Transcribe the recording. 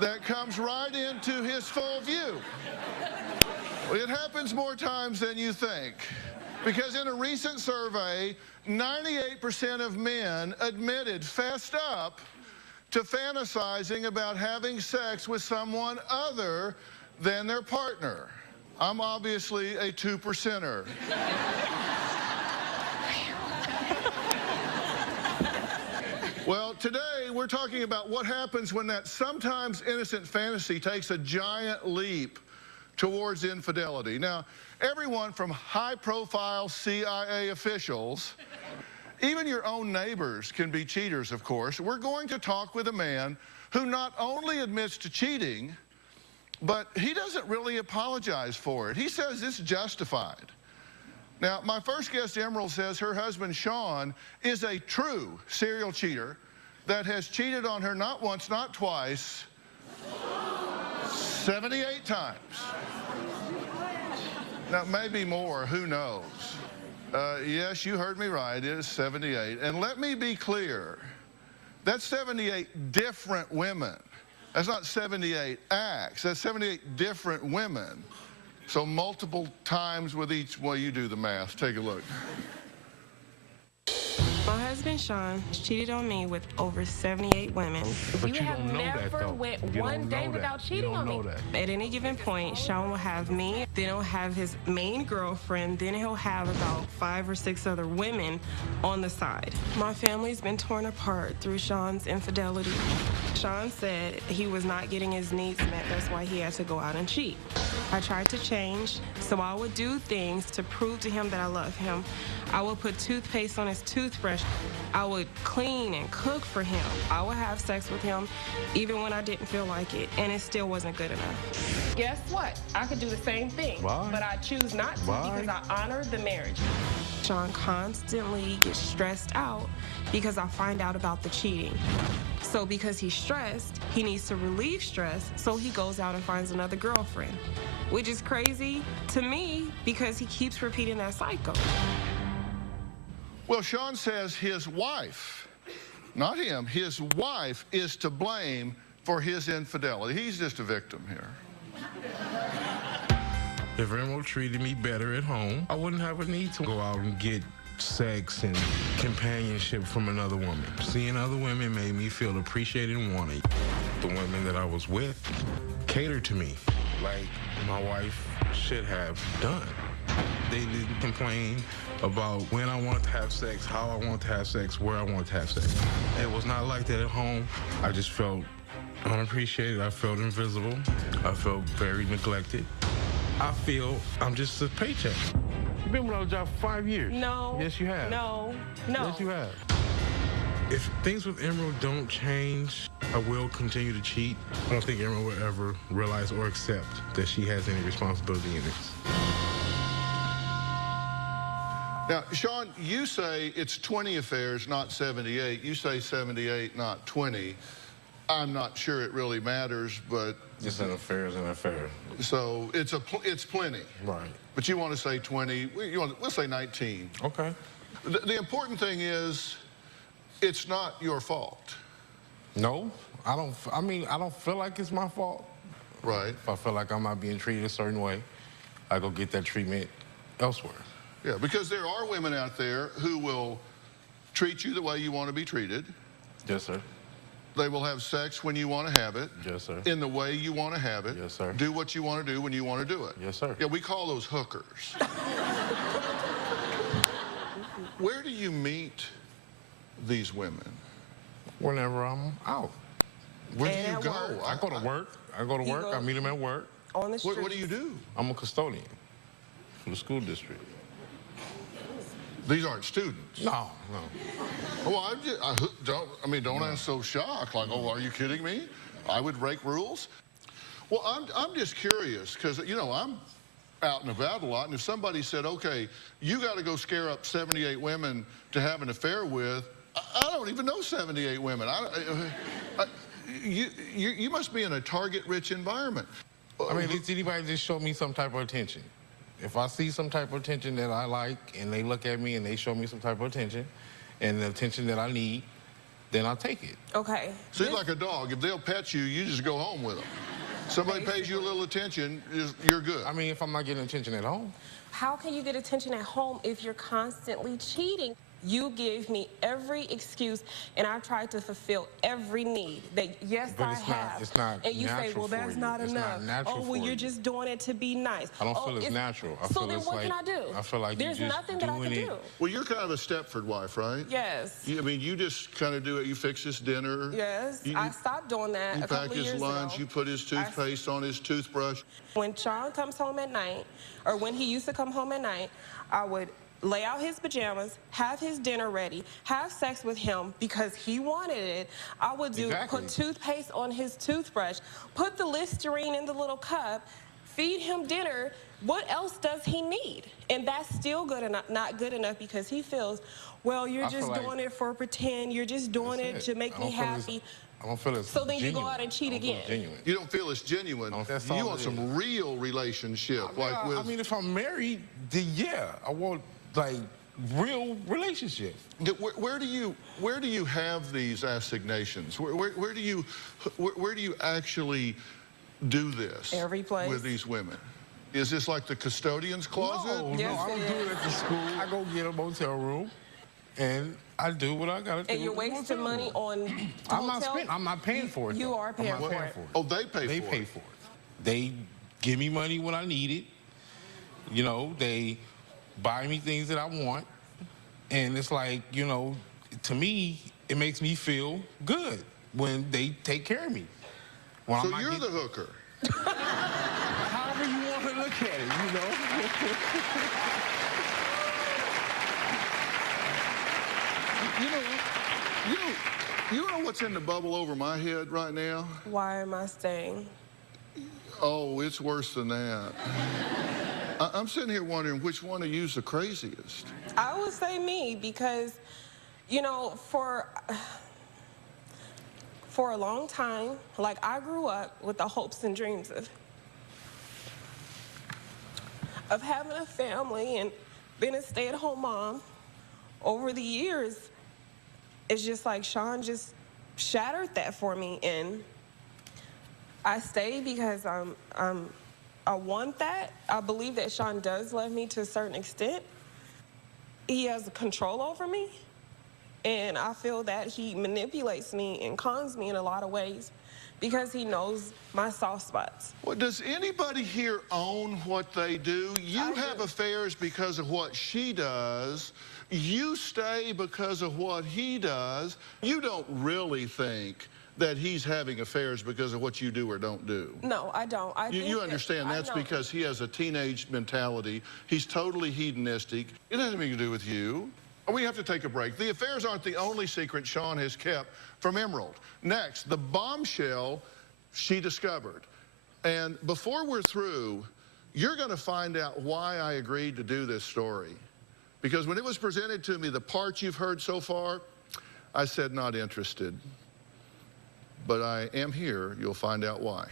that comes right into his full view. Well, it happens more times than you think, because in a recent survey, 98% of men fessed up to fantasizing about having sex with someone other than their partner. I'm obviously a 2%er. Well, today we're talking about what happens when that sometimes innocent fantasy takes a giant leap towards infidelity. Now, everyone from high-profile CIA officials, even your own neighbors can be cheaters, of course. We're going to talk with a man who not only admits to cheating, but he doesn't really apologize for it. He says it's justified. Now, my first guest, Emerald, says her husband, Sean, is a true serial cheater that has cheated on her not once, not twice, 78 times. Now, maybe more, who knows? Yes, you heard me right, it is 78. And let me be clear, that's 78 different women. That's not 78 acts, that's 78 different women. So multiple times with each, well, you do the math, take a look. My husband, Sean, cheated on me with over 78 women. But you have never went one day without cheating on me. At any given point, Sean will have me, then he'll have his main girlfriend, then he'll have about 5 or 6 other women on the side. My family's been torn apart through Sean's infidelity. Sean said he was not getting his needs met, that's why he had to go out and cheat. I tried to change, so I would do things to prove to him that I love him. I would put toothpaste on his toothbrush. I would clean and cook for him. I would have sex with him even when I didn't feel like it, and it still wasn't good enough. Guess what? I could do the same thing, but I choose not to because I honor the marriage. Sean constantly gets stressed out because I find out about the cheating. So because he's stressed, he needs to relieve stress, so he goes out and finds another girlfriend, which is crazy to me because he keeps repeating that cycle. Well, Sean says his wife, not him, his wife is to blame for his infidelity. He's just a victim here. If Emerald treated me better at home, I wouldn't have a need to go out and get sex and companionship from another woman. Seeing other women made me feel appreciated and wanted. The women that I was with catered to me like my wife should have done. They didn't complain about when I wanted to have sex, how I wanted to have sex, where I wanted to have sex. It was not like that at home. I just felt unappreciated. I felt invisible. I felt very neglected. I feel I'm just a paycheck. You've been without a job for 5 years. No. Yes, you have. No. Yes, you have. If things with Emerald don't change, I will continue to cheat. I don't think Emerald will ever realize or accept that she has any responsibility in this. Now, Sean, you say it's 20 affairs, not 78. You say 78, not 20. I'm not sure it really matters, but... Just an affair is an affair. So it's plenty. Right. But you want to say 20, we'll say 19. Okay. The important thing is, it's not your fault. No, I don't feel like it's my fault. Right. If I feel like I'm not being treated a certain way, I go get that treatment elsewhere. Yeah, because there are women out there who will treat you the way you want to be treated. Yes, sir. They will have sex when you want to have it. Yes, sir. In the way you want to have it. Yes, sir. Do what you want to do when you want to do it. Yes, sir. Yeah, we call those hookers. Where do you meet these women? Whenever I'm out. Where do you go? I go to work. I meet them at work. On the street. What do you do? I'm a custodian for the school district. These aren't students. No. Well, don't act so shocked. Like, oh, are you kidding me? I would break rules. Well, I'm just curious because I'm out and about a lot, and if somebody said, okay, you got to go scare up 78 women to have an affair with, I don't even know 78 women. You must be in a target-rich environment. I mean, it's anybody just show me some type of attention. If I see some type of attention that I like, and they look at me and they show me some type of attention, and the attention that I need, then I'll take it. Okay. See, like a dog, if they'll pet you, you just go home with them. Somebody pays you a little attention, you're good. I mean, if I'm not getting attention at home. How can you get attention at home if you're constantly cheating? You gave me every excuse, and I tried to fulfill every need that, yes, But I it's have. Not, it's not and you say, natural well, that's for you. not It's enough. Not natural oh, well, for you're you. just doing it to be nice. I don't feel it's natural. I so feel then it's what like, can I do? I feel like there's you just nothing that I can do. Well, you're kind of a Stepford wife, right? Yes. I mean, you just kind of do it. You fix his dinner. Yes. I stopped doing that You a couple pack of his years lunch. ago. You put his toothpaste on his toothbrush. When Sean comes home at night, or when he used to come home at night, I would lay out his pajamas, have his dinner ready, have sex with him because he wanted it. I would put toothpaste on his toothbrush, put the Listerine in the little cup, feed him dinner. What else does he need? And that's still good enough, not good enough because he feels, well, you're just doing it for pretend. You're just doing it to make me happy. I don't feel it's so then genuine. You go out and cheat again. You don't feel it's genuine. You want some real relationship, I mean, if I'm married, then yeah, I want like real relationship. Where do you have these assignations? Where do you actually do this? Every place. With these women. Is this like the custodian's closet? No, I don't do it at the school. I go get a motel room, and I do what I gotta do. And you're wasting money on I'm not paying for it. You are paying for it. Oh, they pay for it. They pay for it. They give me money when I need it. You know, they buy me things that I want. And it's like, you know, to me, it makes me feel good when they take care of me. So you're the hooker. However you want to look at it, you know? You know what's in the bubble over my head right now? Why am I staying? Oh, it's worse than that. I'm sitting here wondering which one of you's the craziest. I would say me because, you know, for a long time, like I grew up with the hopes and dreams of having a family and being a stay-at-home mom. Over the years, it's just like Sean just shattered that for me, and I stay because I want that. I believe that Sean does love me to a certain extent. He has control over me, and I feel that he manipulates me and cons me in a lot of ways because he knows my soft spots. Well, does anybody here own what they do? You have affairs because of what she does. You stay because of what he does. You don't really think that he's having affairs because of what you do or don't do. No, I don't. You understand that's because he has a teenage mentality. He's totally hedonistic. It has nothing to do with you. We have to take a break. The affairs aren't the only secret Sean has kept from Emerald. Next, the bombshell she discovered. And before we're through, you're going to find out why I agreed to do this story. Because when it was presented to me, the parts you've heard so far, I said not interested. But I am here. You'll find out why.